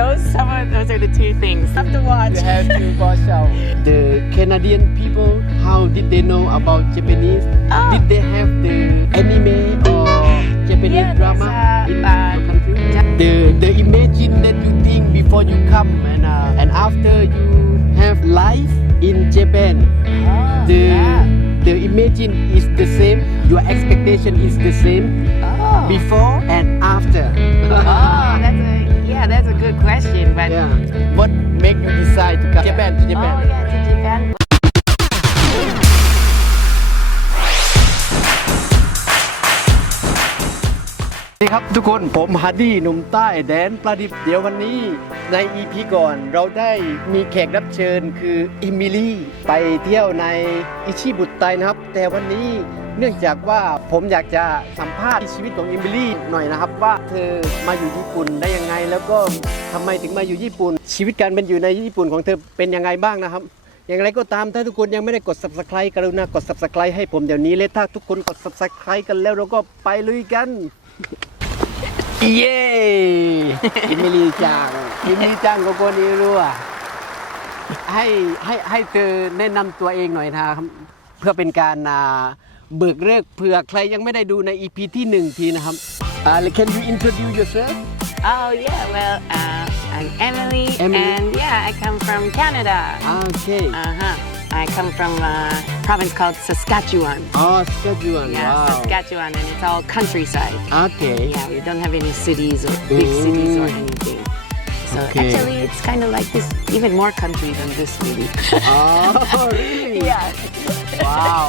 those are the two things. Have to watch. You have to watch out. The Canadian people, how did they know about Japanese? Oh. Did they have the anime or Japanese drama in your country? The imagine that you think before you come and after you have life in Japan. The imagine is the same. Your expectation is the same. Before and after. That's a good question. But Yeah. What make you decide to come to Japan? to Japan. สวัสดีครับทุกคนผมฮาร์ดี้หนุ่มใต้แดนประดิษฐ์เดี๋ยววันนี้ใน EP ก่อนเราได้มีแขกรับเชิญคือเอมิลี่ไปเที่ยวในอิชิบุไตนะครับแต่วันนี้เนื่องจากว่าผมอยากจะสัมภาษณ์ชีวิตของเอมิลี่หน่อยนะครับว่าเธอมาอยู่ญี่ปุ่นได้ยังไงแล้วก็ทำไมถึงมาอยู่ญี่ปุ่นชีวิตการเป็นอยู่ในญี่ปุ่นของเธอเป็นยังไงบ้างนะครับอย่างไรก็ตามถ้าทุกคนยังไม่ได้กด Subscribe กรุณากด Subscribe ให้ผมเดี๋ยวนี้เลยถ้าทุกคนกด Subscribe กันแล้วเราก็ไปลุยกันเย้อิมิลีจังโกโกนิรัวให้เธอแนะนำตัวเองหน่อยนะครับเพื่อเป็นการเบิกเลิกเผื่อใครยังไม่ได้ดูใน EP ที่1ทีนะครับCan you introduce yourself? Oh yeah, well, I'm Emily, and yeah, I come from Canada. Okay. I come from a province called Saskatchewan. Oh, Saskatchewan. Yeah, wow. Saskatchewan, and it's all countryside. Okay. Yeah, we don't have any cities or big cities or anything. So actually, it's kind of like this, even more country than this, maybe. Oh, really? Yeah. Wow.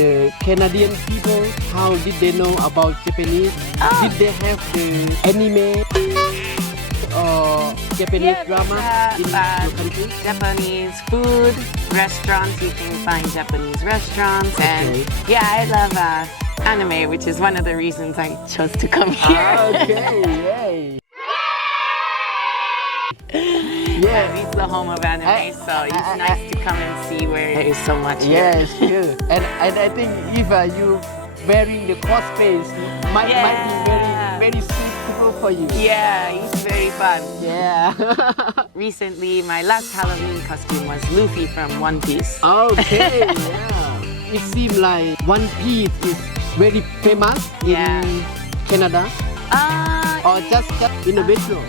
The Canadian people, how did they know about Japanese? Did they have the anime or Japanese drama in your country? Japanese food, restaurants, you can find Japanese restaurants. And yeah, I love anime, which is one of the reasons I chose to come here. Okay, yay. Yeah, it's the home of anime, so it's nice to come and see where there is so much here. Yes, sure. And I think if you wearing the cosplay, might be very suitable for you. Yeah, it's very fun. Yeah. Recently, my last Halloween costume was Luffy from One Piece. Okay, yeah. It seems like One Piece is very famous in Canada. Or just individual.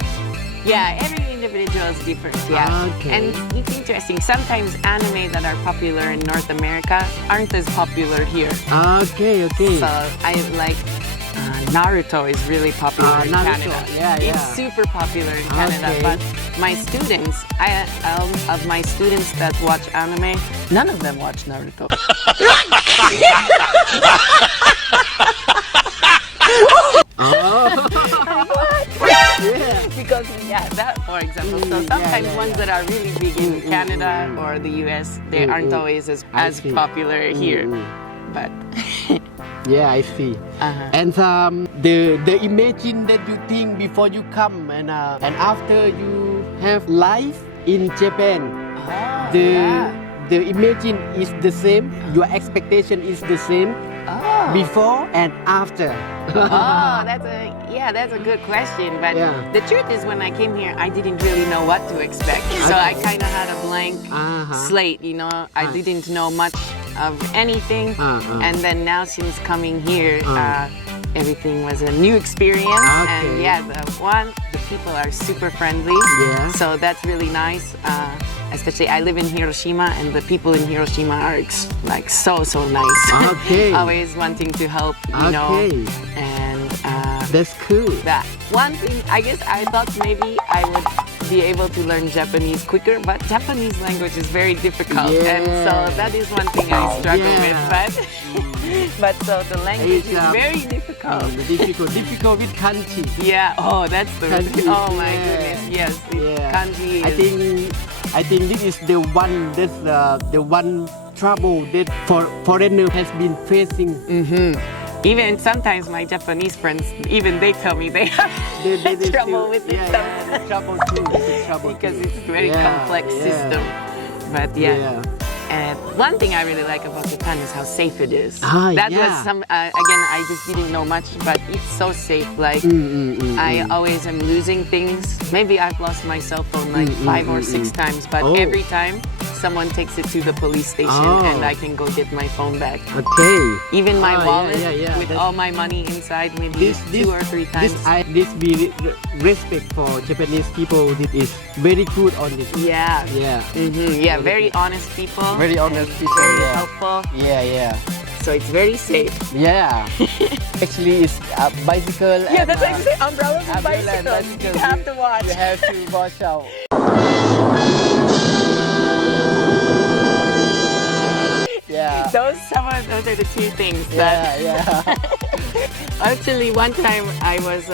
Yeah, every individual is different, yeah. Okay. And it's interesting, sometimes anime that are popular in North America aren't as popular here. Okay. So I like Naruto is really popular in Naruto. Canada. Yeah. It's super popular in Canada, but my students, of my students that watch anime, none of them watch Naruto. Yeah. Because that for example. So sometimes ones that are really big in Canada or the US, they aren't always as popular here. But yeah, I see. And the imagine that you think before you come and after you have life in Japan, the imagine is the same. Your expectation is the same. Before and after. That's a good question. But the truth is, when I came here, I didn't really know what to expect. So I kind of had a blank slate, you know. I didn't know much of anything. And then now, since coming here, everything was a new experience. And the people are super friendly. So that's really nice. Especially I live in Hiroshima, and the people in Hiroshima are like so nice. Always wanting to help, you know. And that's cool. That one thing, I guess I thought maybe I would be able to learn Japanese quicker, but Japanese language is very difficult, and so that is one thing I struggle with. But so the language is very difficult. Difficult with kanji. Yeah. Oh, that's the. Kanji, oh my goodness. Yes. Kanji. I think this is the one the one trouble that foreigner has been facing. Even sometimes my Japanese friends, even they tell me they have trouble with it. Trouble too. Because it's a very complex system. But And one thing I really like about Japan is how safe it is. That was again, I just didn't know much, but it's so safe. Like, I always am losing things. Maybe I've lost my cell phone like 5 or 6 times, but every time someone takes it to the police station and I can go get my phone back. Okay. Even my wallet with all my money inside, maybe 2 or 3 times. This we respect for Japanese people. This is very good on this. Yeah. Yeah. Yeah, very honest people. Very honest and people, Very yeah. helpful. Yeah. So it's very safe. Yeah. Actually, it's a bicycle. Yeah, and, that's like say umbrellas and umbrella and bicycles. bicycle. You have to watch. You have to watch out. Yeah. Those are the 2 things that. Yeah. Actually, one time I was.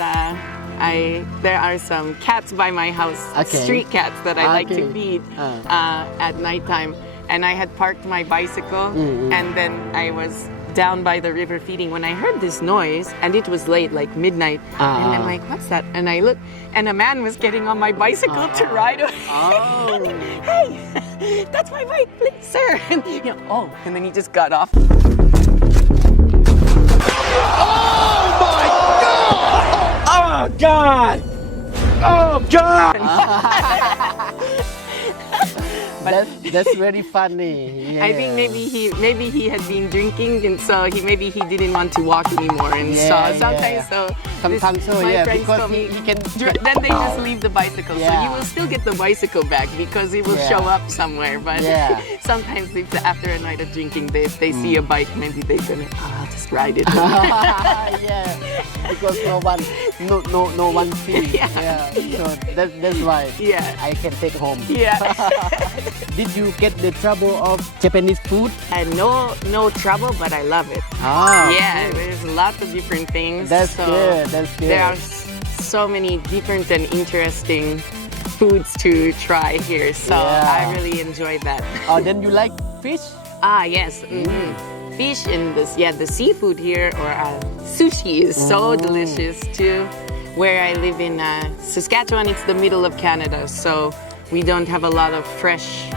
There are some cats by my house, Okay. street cats that I like to Okay. feed at nighttime. And I had parked my bicycle, and then I was down by the river feeding when I heard this noise, and it was late, like midnight. And I'm like, what's that? And I looked, and a man was getting on my bicycle to ride away. Oh. Hey, that's my bike, please, sir. And, and then he just got off. Oh God! Oh God! That's very funny. Yeah. I think maybe he had been drinking, and so maybe he didn't want to walk anymore, and Sometimes so, my yeah, friends because told me, he can. then they just leave the bicycle, so you will still get the bicycle back because it will show up somewhere. But sometimes if after a night of drinking, if they see a bike, maybe they're gonna just ride it. Yeah, because no one sees. Yeah. So that's why. Yeah. I can take home. Yeah. Did you get the trouble of Japanese food? And no trouble, but I love it. Yeah, there's lots of different things. That's good. There are so many different and interesting foods to try here, so I really enjoy that. Oh, then you like fish? Yes. Fish and the seafood here, or sushi is so delicious too. Where I live in Saskatchewan, it's the middle of Canada, so we don't have a lot of fresh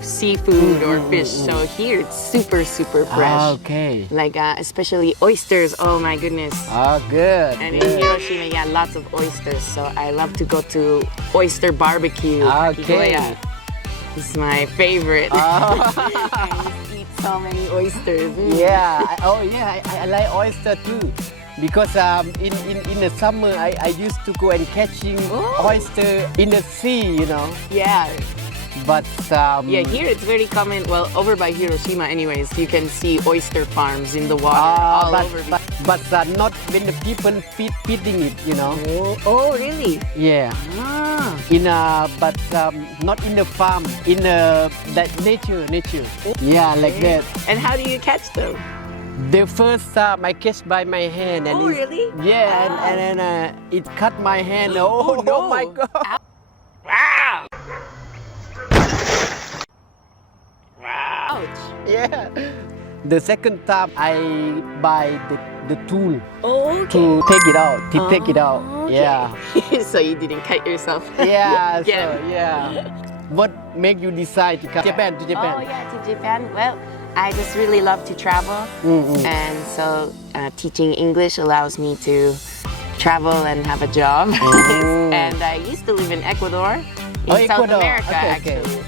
seafood or fish. So here it's super fresh. Okay. Like especially oysters. Oh my goodness. Oh, good. And in Hiroshima, lots of oysters. So I love to go to oyster barbecue. Okay. Higoya. It's my favorite. I just eat so many oysters. Yeah. I like oyster too. Because in the summer I used to go and catching oyster in the sea, Yeah. But here it's very common. Well, over by Hiroshima, anyways, you can see oyster farms in the water all over. But not when the people feeding it, Oh, really? Yeah. But not in the farm. In that nature. Yeah, like that. And how do you catch them? The first time I catch by my hand, and really? Yeah, and then it cut my hand. Oh no! My God! Wow! Wow! Ouch! Yeah. The second time I buy the tool to take it out. Okay. Yeah. So you didn't cut yourself. Yeah. Yeah. So yeah. What made you decide to come to Japan? Oh yeah, to Japan. Well, I just really love to travel, and so teaching English allows me to travel and have a job. And I used to live in Ecuador, in South America, actually.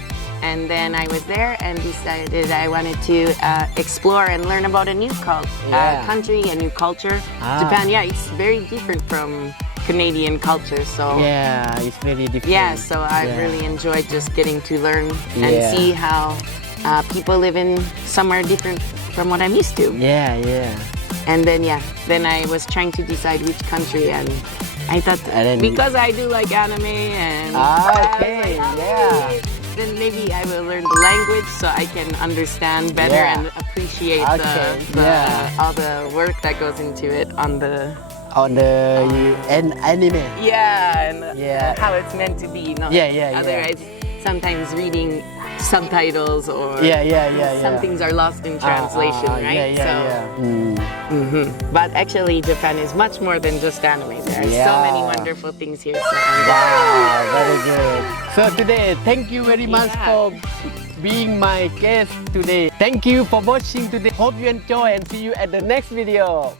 And then I was there and decided I wanted to explore and learn about a new country, a new culture. Japan, it's very different from Canadian culture. So yeah, it's very different. Yeah, so I really enjoyed just getting to learn and see how people live in somewhere different from what I'm used to. Yeah. And then I was trying to decide which country, and I thought because I do like anime and then maybe I will learn the language so I can understand better and appreciate all the work that goes into it on the anime. Yeah, and how it's meant to be. Otherwise, sometimes reading subtitles or some things are lost in translation, right? But actually, Japan is much more than just anime. There are so many wonderful things here. So wow, very good. So today, thank you very much for being my guest today. Thank you for watching today. Hope you enjoy and see you at the next video.